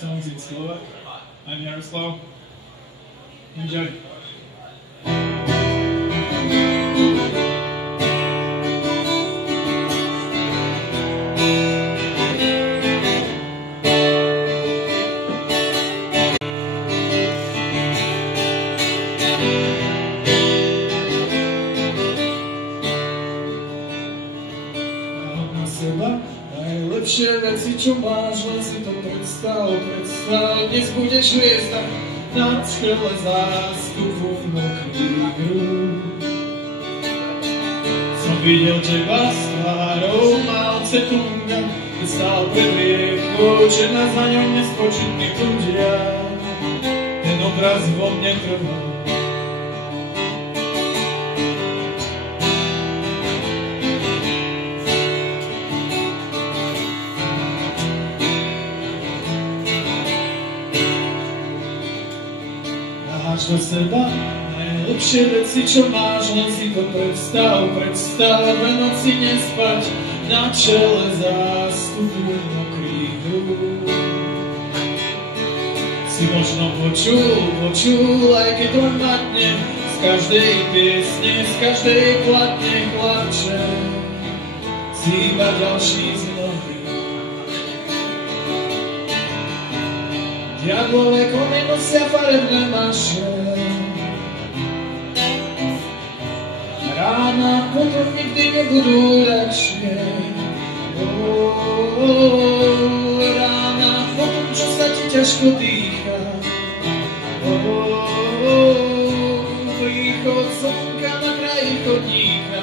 songs in Slovak. I'm Jaroslav. Enjoy. Najlepšie veci, čo máš, len si to predstav, dnes budeš hviezda na čele zástupu mokrých rúk. Som videl teba s tvárou Mao Tse-tunga, keď stál pred riekou, že nás na ňom nespočetní ľudia, ten obraz vo mne trval. Do seba najlepšie veci, čo máš, len si to predstav, dve noci nespať na čele zástupu mokrých rúk. Si možno počul, aj keď to matne, z každej piesne, z každej platne chlapče, si iba ďalší z mnohých. Diablové kone nosia farebné maše, rána potom nikdy nebudú ľahšie. Rána potom, čo sa ti ťažko dýcha, príchod slnka na kraji chodníka.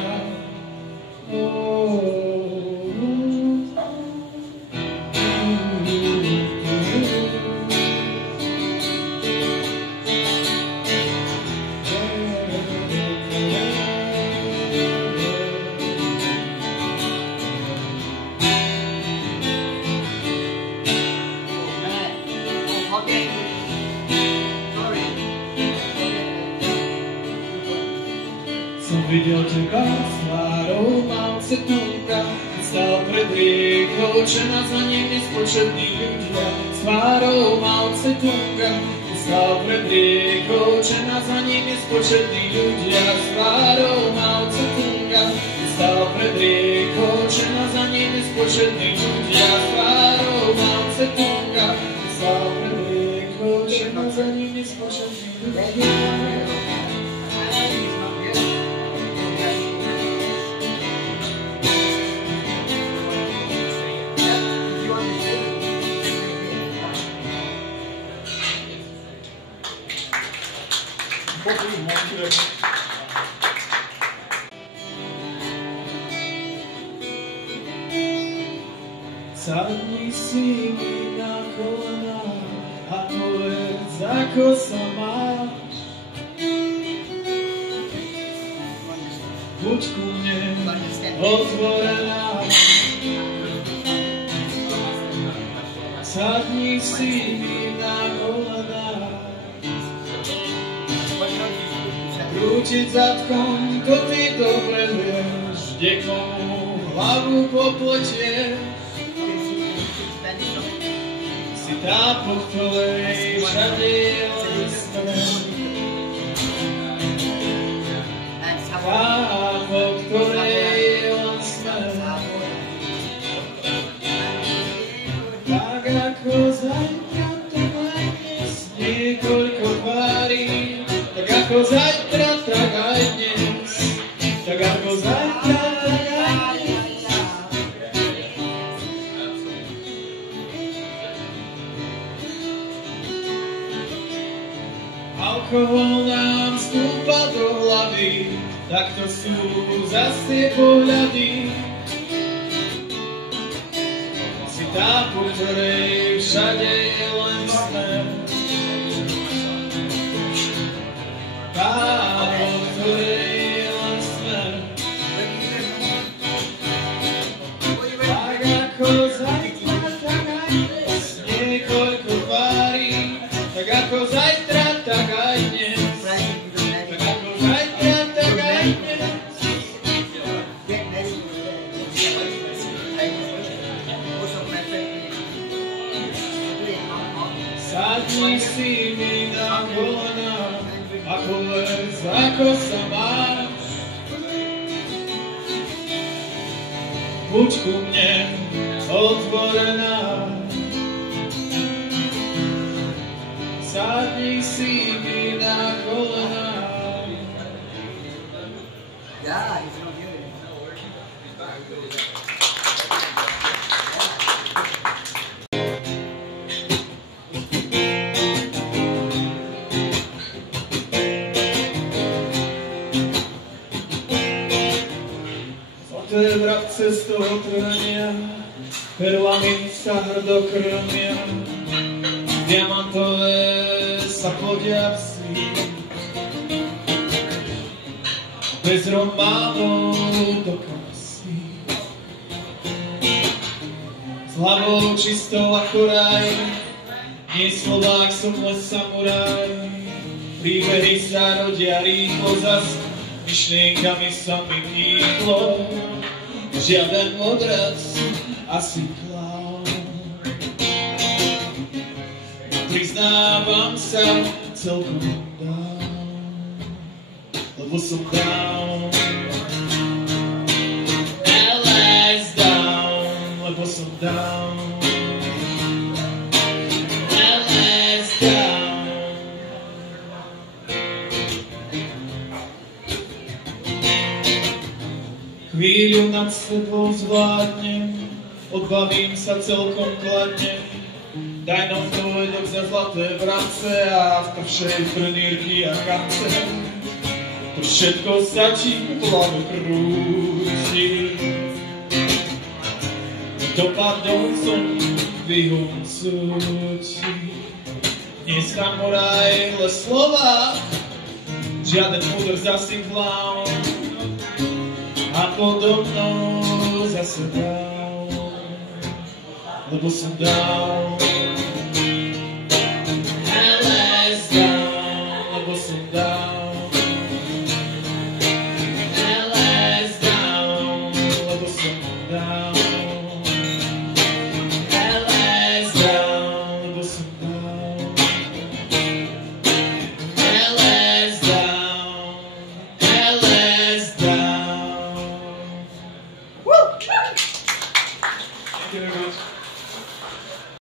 Videl teba s tvárou Mao Tse-tunga, keď stál pred riekou, že nás na nej nespočetní ľudia. S tvárou Mao Tse-tunga, keď stál pred riekou, že nás na nej nespočetní ľudia. S tvárou Mao Tse-tunga, keď stál pred riekou, že nás na nej nespočetní ľudia. S tvárou Mao Tse-tunga, keď stál pred riekou, že nás na nej nespočetní ľudia. Sadni si mi na kolena a povedz, ako sa máš. Buď ku mne otvorená. Sadni si mi na kolena. Krútiť zadkom, to ty dobre vieš, niekomu hlavu popletieš. Si tá, po ktorej všade je len smer. Tá, po ktorej je len smer. Tak ako zajtra, tak aj dnes niekoľko tvári. Tak ako zajtra, tak aj dnes. Tak ako zajtra, tak aj dnes. Alkohol nám vstúpa do hlavy, tak to sú zas tie pohľady. Si tá, po ktorej všade je len smer. Tá, po ktorej je len smer. Tak ako zajtra, tak aj dnes, niekoľko tvári. Tak ako zajtra, tak aj dnes. Tak ako zajtra, tak aj dnes. Sadni si mi na kolena a povedz, ako sa máš. Buď ku mne otvorená, sadni si mi na kolena. Yeah, you don't get it. Zlaté vrabce z toho trnia, perlami sa hrdo krmia, diamantové sa chodia psi. Bez románov do krásy, s hlavou čistou ako raj, nie Slovák, som len samuraj. Príbehy sa rodia rýchlo, zas myšlienkami sa mi vníchlo, žiaden odraz, asi klaun. Priznávam sa celkom lebo som down, LA's down, lebo som down, LA's down. Chvíľu nad sebou zvládnem, odbavím sa celkom kladne, daj nám dovedok za zlaté vrabce a v tršej trenírky a kapce. To všetko sa ti v hlave krúti, dopadom som vyhuncúti. Nie samuraj, le Slovák, žiaden múdr zasi klaun, a podo mnou zase down, lebo som down.